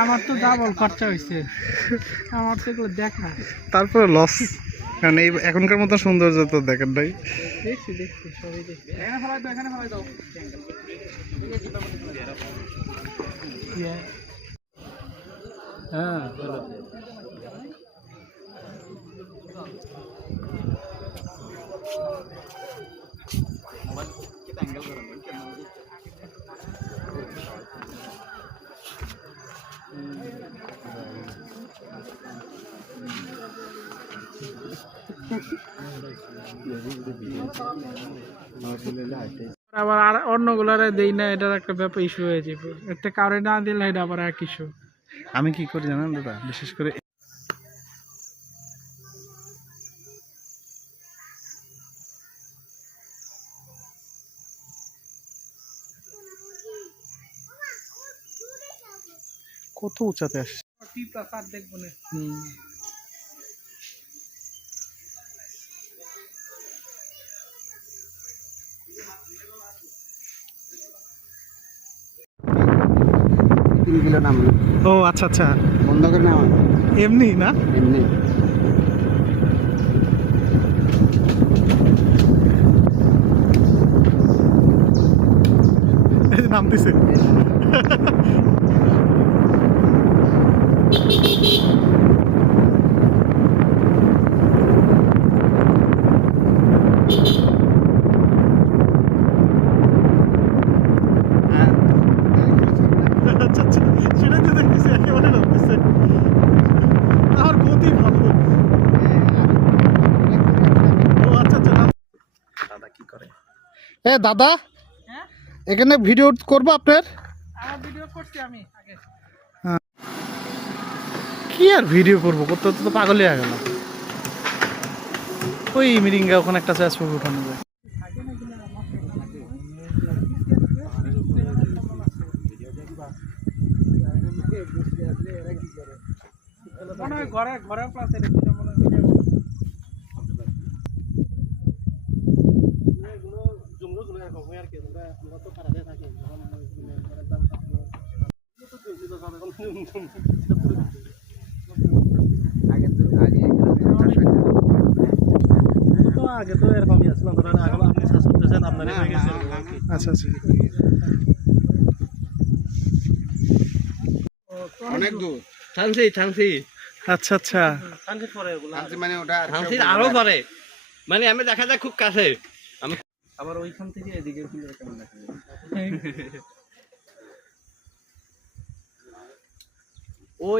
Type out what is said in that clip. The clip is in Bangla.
আমার তো ডাবল খরচা হয়েছে, আমার তো এগুলো দেখা। তারপরে লস, কারণ এই এখনকার মতো সৌন্দর্য তো দেখেন ভাই। দেখছি দেখছি সবই দেখছি। এখানে ফেলাই দাও, এখানে ফেলাই দাও। হ্যাঁ আবার আর অন্যগুলারে দেই না, এটার একটা ব্যাপার ইস্যু হয়ে যাবে। একটা কারণে না দিলে এটা আবার এক ইস্যু। আমি কি করি জানেন দাদা, বিশেষ করে কত উঁচাতে আসছে। দেখবো না। ও আচ্ছা আচ্ছা, বন্ধ করে নামা এমনি না এমনি। এই যে নামতেছে। আচ্ছা আচ্ছা, সেটাই তো দেখতেছি, একেবারে নামতেছে। আর গতি ভালো। ও আচ্ছা আচ্ছা। দাদা কি করে? এ দাদা, হ্যাঁ এখানে ভিডিও করবো আপনার? আমার ভিডিও করছি আমি আগে। কি আর ভিডিও করবো, করতে তো পাগল হয়ে গেল। ওই মিরিঙ্গা ওখানে একটা চাষ করবো, ওখানে যায়। মনে হয় ঘরে ঘরে প্লাস এটা মনে হয় ভিডিও। আগে তো এরকমই আসলাম, ধরেন আপনি চাষ করতেছেন, আপনার আচ্ছা আচ্ছা। অনেক দূর থানসি আচ্ছা আচ্ছা, মানে ওটা আরো পরে, মানে আমি দেখা যায় খুব কাছে। আমি আবার ওইখান থেকে এদিকে কেমন দেখা যায়।